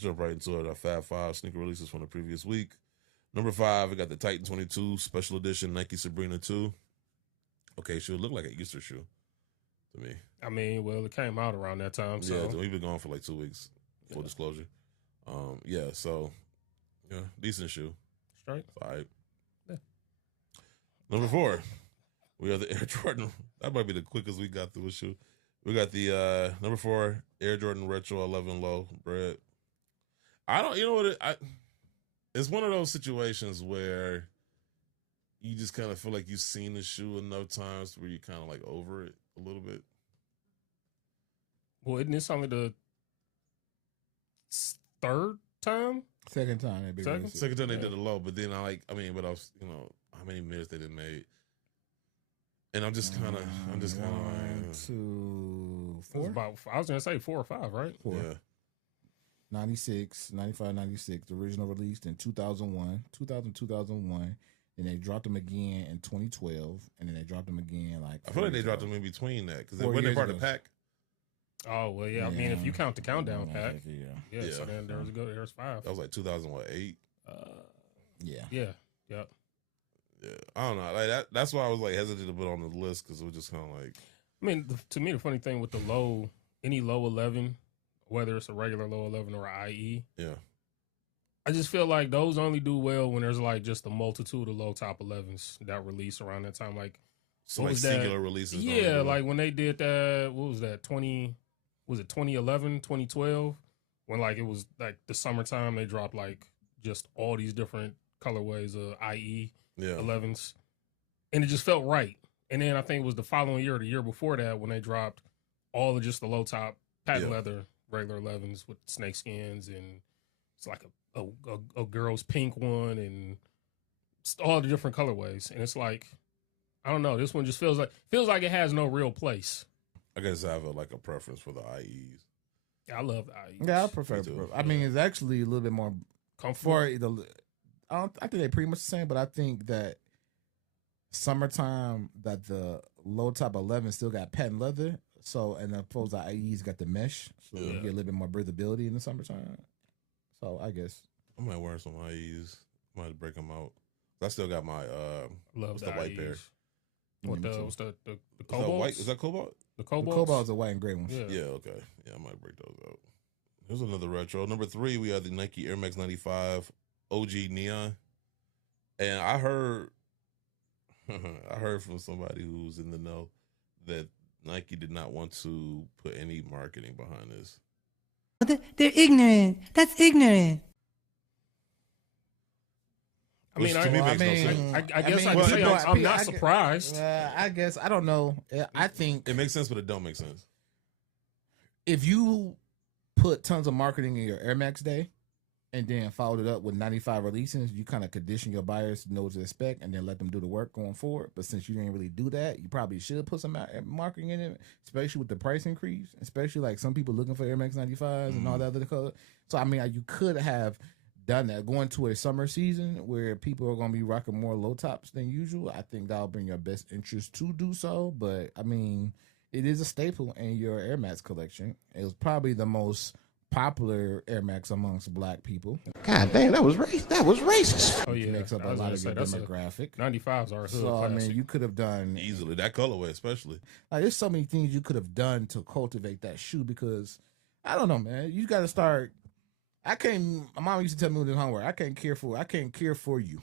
jump right into it. Our Fab 5 sneaker releases from the previous week. Number 5, we got the Titan 22 Special Edition Nike Sabrina 2. Okay, shoe look like an Easter shoe to me. I mean, well, it came out around that time. So. Yeah, we've been gone for like 2 weeks, full disclosure. So, decent shoe. Straight. All right. Yeah. Number 4, we have the Air Jordan. That might be the quickest we got through a shoe. We got the number 4 Air Jordan Retro 11 Low Bread. It's one of those situations where you just kind of feel like you've seen the shoe enough times where you're kind of like over it a little bit. Well, isn't this only the third time? Second time they did Second time they did a low, but then how many minutes they did made. And I'm just kind of like 2, 4. I was gonna say 4 or 5, right? 4. Yeah. 96, 95, 96, the original released in 2001, 2001. Then they dropped them again in 2012, and then they dropped them again I feel like they dropped them in between that because they weren't part of the pack. Oh well, yeah. I mean, if you count the countdown pack, yeah. So then there's 5. That was like 2008. Yeah. I don't know. Like that. That's why I was like hesitant to put on the list because it was just kind of like. I mean, to me, the funny thing with the any low 11, whether it's a regular low 11 or an IE, I just feel like those only do well when there's like just a multitude of low top 11s that release around that time. Like, so like singular releases. Yeah, like when they did that, what was that, 2011, 2012? When like it was like the summertime, they dropped like just all these different colorways of IE 11s. And it just felt right. And then I think it was the following year or the year before that when they dropped all of just the low top patent leather regular 11s with snake skins, and it's like a girl's pink one and all the different colorways. And it's like, I don't know, this one just feels like it has no real place. I guess I have a preference for the IEs. Yeah, I love the IEs. Yeah, I prefer. I mean, it's actually a little bit more comfort. I think they're pretty much the same, but I think that summertime that the low top 11 still got patent leather. So, and opposed to IEs got the mesh, so you get a little bit more breathability in the summertime. So, I guess I might wear some IEs. Might break them out. I still got my love the white pair. What's the cobalt? White? Is that cobalt? The cobalt. The cobalt is the white and gray ones. Yeah. Okay. Yeah, I might break those out. Here's another retro. Number 3, we have the Nike Air Max 95 OG Neon, and I heard from somebody who's in the know that Nike did not want to put any marketing behind this. They're ignorant. That's ignorant. I mean, to me makes no sense. I guess I can say I'm not surprised. I guess I don't know. I think it makes sense, but it don't make sense. If you put tons of marketing in your Air Max Day and then followed it up with 95 releases, you kind of condition your buyers to know what to expect and then let them do the work going forward. But since you didn't really do that, you probably should put some marketing in it, especially with the price increase, especially like some people looking for Air Max 95s and all that other color. So, I mean, you could have done that going to a summer season where people are going to be rocking more low tops than usual. I think that'll bring your best interest to do so. But, I mean, it is a staple in your Air Max collection. It was probably the most popular Air Max amongst black people. God damn, that was racist. Oh yeah, it makes up a lot of your demographic. 95s are a hood so classic. I mean, you could have done easily that colorway, especially. Like, there's so many things you could have done to cultivate that shoe because I don't know, man. You got to start. My mom used to tell me with his homework, I can't care for you.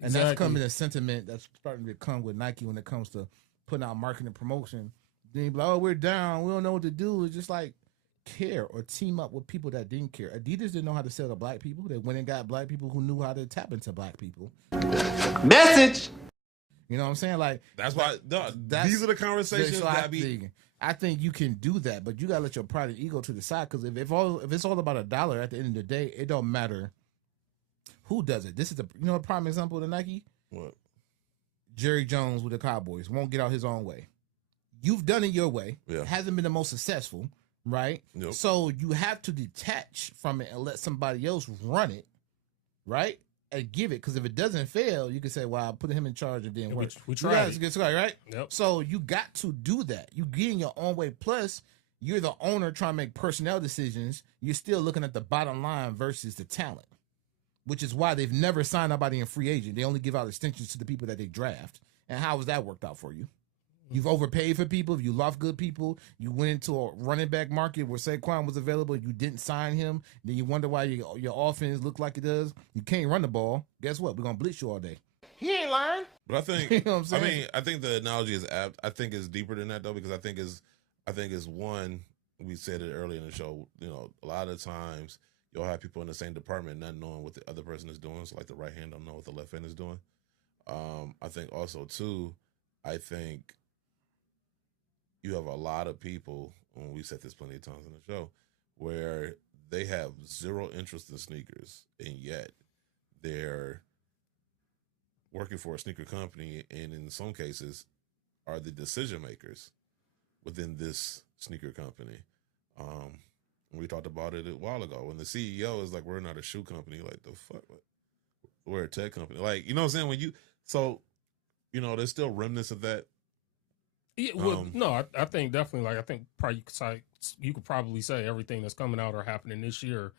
And that's coming a sentiment that's starting to come with Nike when it comes to putting out marketing and promotion. Then you be like, oh, we're down. We don't know what to do. It's just like, care or team up with people that didn't care. Adidas didn't know how to sell to black people. They went and got black people who knew how to tap into black people. Message. You know what I'm saying? Like that's why these are the conversations that I think you can do that, but you gotta let your pride and ego to the side because if it's all about $1 at the end of the day, it don't matter who does it. This is a prime example of the Nike. What? Jerry Jones with the Cowboys won't get out his own way. You've done it your way. Yeah. Hasn't been the most successful. Right? Yep. So you have to detach from it and let somebody else run it, right? And give it. Because if it doesn't fail, you can say, well, I put him in charge and didn't work. We tried. To get started, right? Yep. So you got to do that. You get in your own way. Plus, you're the owner trying to make personnel decisions. You're still looking at the bottom line versus the talent, which is why they've never signed nobody in free agent. They only give out extensions to the people that they draft. And how has that worked out for you? You've overpaid for people. You lost good people. You went into a running back market where Saquon was available. You didn't sign him. Then you wonder why your offense look like it does. You can't run the ball. Guess what? We're going to blitz you all day. He ain't lying. But I think, You know what I'm saying? I mean, I think the analogy is apt. I think it's deeper than that though, because I think it's one. We said it earlier in the show. You know, a lot of times you'll have people in the same department not knowing what the other person is doing. So like the right hand don't know what the left hand is doing. I think also too. I think you have a lot of people, and we said this plenty of times in the show, where they have zero interest in sneakers, and yet they're working for a sneaker company, and in some cases are the decision makers within this sneaker company. We talked about it a while ago when the CEO is like, we're not a shoe company. Like, the fuck? We're a tech company. Like, you know what I'm saying? There's still remnants of that. Yeah, well, no, I think definitely. Like, I think probably you could probably say everything that's coming out or happening this year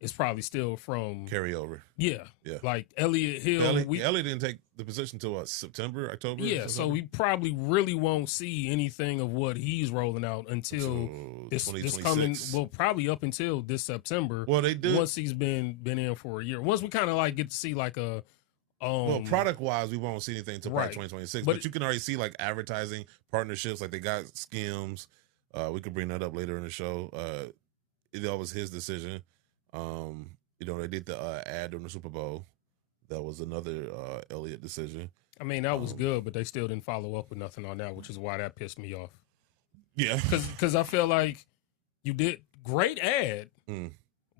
is probably still from Carryover. Yeah. Yeah. Like Elliott Hill. Elliott didn't take the position until September, October? Yeah, so we probably really won't see anything of what he's rolling out until this coming. Well, probably up until this September. Well, they do. Once he's been in for a year. Once we kind of like get to see like a. Well, product wise, we won't see anything until probably 2026. But you can already see like advertising partnerships, like they got Skims. We could bring that up later in the show. That was his decision. They did the ad during the Super Bowl. That was another Elliott decision. I mean, that was good, but they still didn't follow up with nothing on that, which is why that pissed me off. Yeah, because I feel like you did great ad,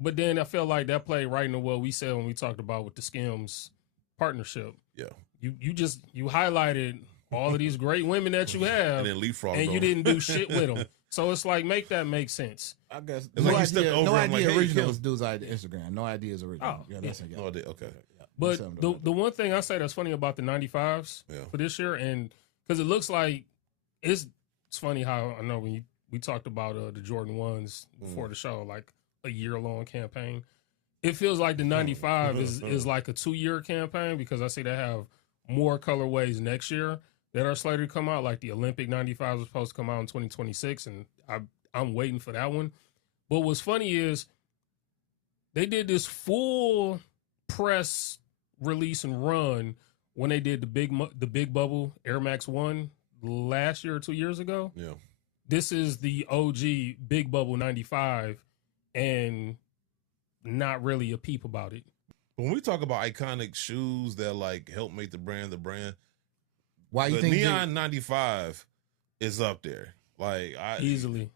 but then I feel like that played right into what we said when we talked about with the Skims partnership. Yeah, you highlighted all of these great women that you have, and then leapfrog, and you didn't do shit with them. So it's like, make that make sense. I guess it's like no idea original was dude's idea. Instagram. No idea is original. Oh, yeah, that's it. No idea. Okay. But the one thing I say that's funny about the 95s for this year, and because it looks like it's funny how I know when we talked about the Jordan 1s before the show, like a year-long campaign. It feels like the 95 is like a 2-year campaign because I see they have more colorways next year that are slated to come out. Like the Olympic 95 was supposed to come out in 2026, and I'm waiting for that one. But what's funny is they did this full press release and run when they did the big bubble Air Max 1 last year or 2 years ago. Yeah, this is the OG Big Bubble 95, and not really a peep about it. When we talk about iconic shoes that like help make the brand, why you the think Neon 95 is up there? Like easily.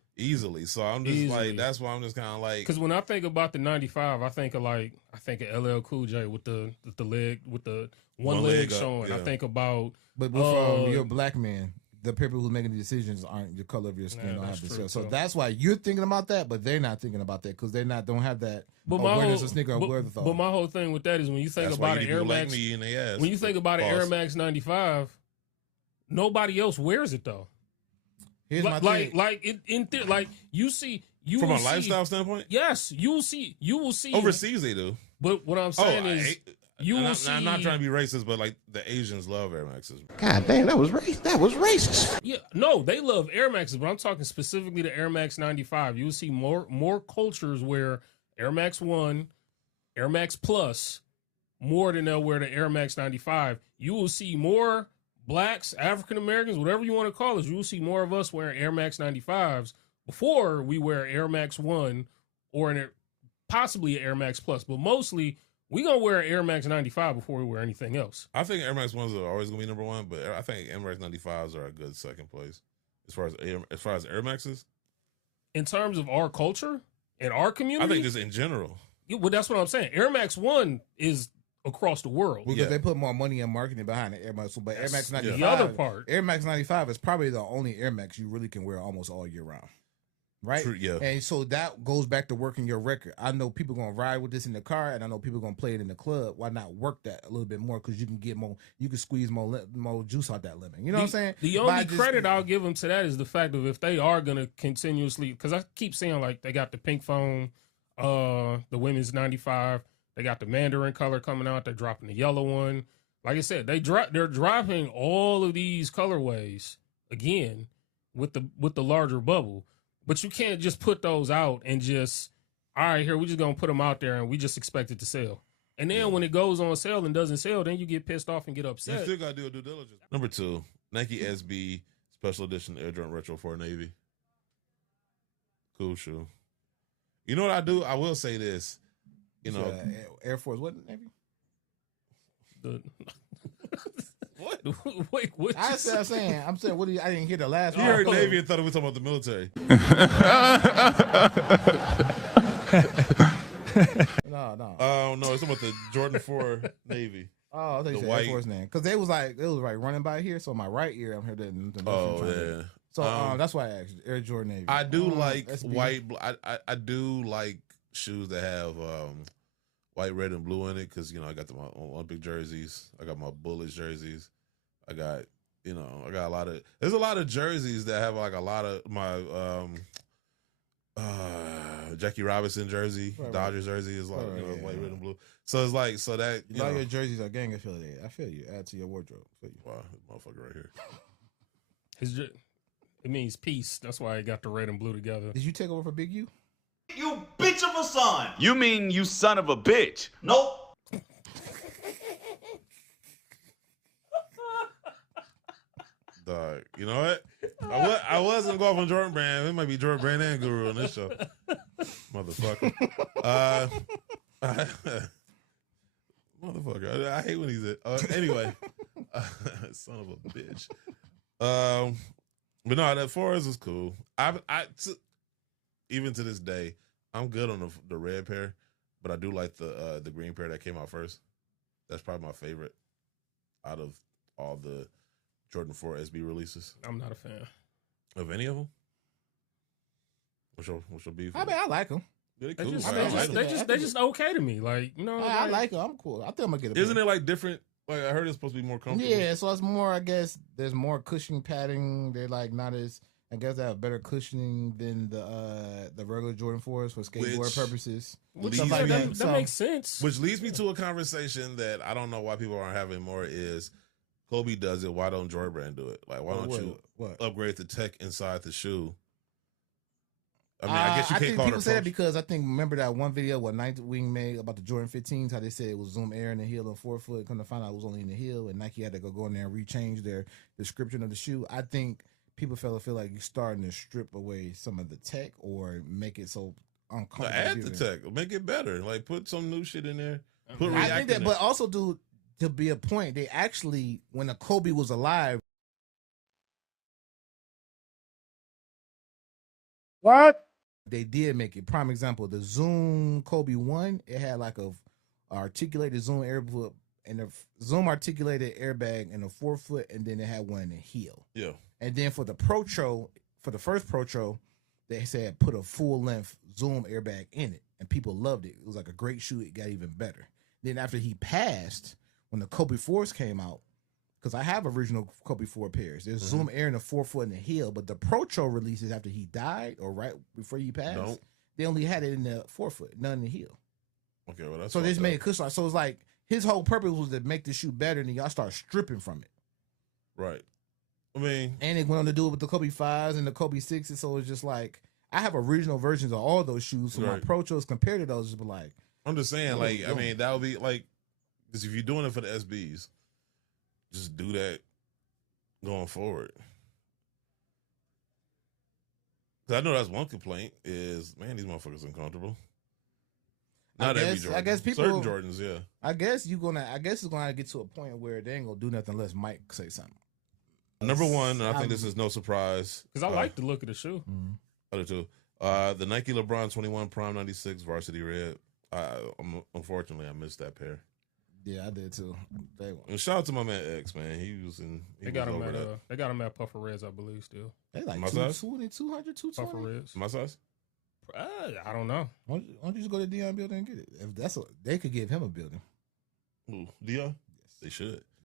So I'm just like, that's why I'm just kind of like, because when I think about the 95, I think of LL Cool J with the leg with the one leg showing. I think about, but you're a black man. The people who are making the decisions aren't the color of your skin. Don't have the show. So that's why you're thinking about that, but they're not thinking about that because don't have that awareness of sneaker wherewithal. But my whole thing with that is when you think about an Air Max, when you think about an Air Max 95, nobody else wears it though. Here's my thing. Like you see from a lifestyle standpoint. Yes, you will see overseas they do. But what I'm saying is. I'm not trying to be racist, but like the Asians love Air Maxes. God damn, that was racist. Yeah, no, they love Air Maxes, but I'm talking specifically the Air Max 95. You'll see more cultures where Air Max 1, Air Max Plus, more than they'll wear the Air Max 95. You will see more blacks, African Americans, whatever you want to call us. You will see more of us wearing Air Max 95s before we wear Air Max 1 or possibly an Air Max Plus, but mostly. We gonna wear Air Max 95 before we wear anything else. I think Air Max 1s are always gonna be number one, but I think Air Max 95s are a good second place as far as Air Maxes. In terms of our culture and our community, I think just in general. Yeah, well, that's what I'm saying. Air Max 1 is across the world because they put more money and marketing behind the Air Max. But Air Max 95, the other part, Air Max 95 is probably the only Air Max you really can wear almost all year round. right? True, yeah. And so that goes back to working your record. I know people gonna ride with this in the car, and I know people gonna play it in the club. Why not work that a little bit more? Because you can get more, you can squeeze more juice out that lemon. You know what I'm saying? The But I only just- credit I'll give them to that is the fact of if they are gonna continuously, because I keep saying like they got the pink foam, the women's 95, they got the mandarin color coming out. They're dropping the yellow one. Like I said, they're dropping all of these colorways again with the larger bubble. But you can't just put those out and just, all right, here, we're just going to put them out there and we just expect it to sell. And then when it goes on sale and doesn't sell, then you get pissed off and get You upset. still got to do a due diligence. Number 2, Nike SB Special Edition Air Jordan Retro for Navy. Cool shoe. You know what I do? I will say this. You know, Air Force, what, Navy? What? Wait, what? I'm saying, what do you, I didn't hear the last you one. heard Navy and thought we were talking about the military. No. Oh, no, it's about the Jordan 4 Navy. Oh, I thought you The said white- Air Force name. Because it was like running by here, so my right ear, I'm here. The Oh, yeah. So that's why I asked you, Air Jordan Navy. I do like SB. white. I do like shoes that have white, red, and blue in it because I got my Olympic jerseys. I got my Bullets jerseys. I got a lot of. There's a lot of jerseys that have like a lot of my Jackie Robinson jersey, Right. Dodgers jersey is like Right, white, yeah. red, and blue. So it's like that. A lot of your jerseys are gang affiliated. I feel you. Add to your wardrobe. Feel you. Wow, this motherfucker right here. It means peace. That's why I got the red and blue together. Did you take over for Big U? You bitch of a son. You mean you son of a bitch? Nope. Dog, you know what? I was gonna go off on Jordan Brand. It might be Jordan Brand and Guru on this show, motherfucker. Motherfucker. I hate when he's it. Anyway, son of a bitch. But no, that Forest is cool. Even to this day, I'm good on the red pair, but I do like the green pair that came out first. That's probably my favorite out of all the Jordan 4 SB releases. I'm not a fan Of any of them? What's your beef? I mean, I like them. They They cool. just, I they, like just, them. they just okay to me. Like, I like them. I'm cool. I think I'm gonna get a Isn't pair. it like different? Like I heard it's supposed to be more comfortable. Yeah, so it's more. I guess there's more cushioning padding. They're like not as. I guess they have better cushioning than the regular Jordan 4s for skateboard Which- purposes. Which Stuff leads like me- that. that So- makes sense. Which leads me to a conversation that I don't know why people aren't having more is Kobe does it. Why don't Jordan Brand do it? Like, why don't you What? upgrade the tech inside the shoe? I mean, I guess you I can't think call it people a say that function. because I think remember that one video what Nightwing made about the Jordan 15s, how they said it was zoom air in the heel and forefoot. Come to find out it was only in the heel, and Nike had to go in there and rechange their description of the shoe. I think people feel like you're starting to strip away some of the tech or make it so No, uncomfortable. add the viewing. tech, make it better. Like put some new shit in there. Put I React think that, in but there. also, dude, to be a point, they actually when the Kobe was alive. What? They did make it. Prime example, the Zoom Kobe 1, it had like a articulated Zoom airbag and a Zoom articulated airbag in the forefoot, and then it had one in the heel. Yeah. And then for the Protro, for the first Protro, they said put a full length Zoom airbag in it, and people loved it. It was like a great shoe. It got even better. Then after he passed, when the Kobe 4s came out, because I have original Kobe 4 pairs. There's Zoom Air in the forefoot and the heel, but the Protro releases after he died or right before he passed, Nope. they only had it in the forefoot, none in the heel. Okay, well that's So they just fucked made up. it cushion. So it's like his whole purpose was to make the shoe better, and then y'all start stripping from it. Right. I mean, And they went on to do it with the Kobe 5s and the Kobe 6s. So it's just like I have original versions of all those shoes. So my Right. Protros compared to those, just be like, I'm just saying, What are like, we I doing? mean, that would be like, because if you're doing it for the SBs, just do that going forward. 'Cause I know that's one complaint is, man, these motherfuckers uncomfortable. Not every Jordan. I guess people. Certain Jordans, yeah. I guess it's gonna get to a point where they ain't gonna do nothing unless Mike say something. Number one, and I think this is no surprise. Because I like the look of the shoe. I do too. The Nike LeBron 21 Prime 96 Varsity Red. Unfortunately, I missed that pair. Yeah, I did too. And shout out to my man X, man. He was in. They got him at Puffer Reds, I believe. Still, They like My 200, 220. Puffer Reds. My size? I don't know. Why don't you just go to Dion building and get it? If they could give him a building. Ooh, Dion? They should.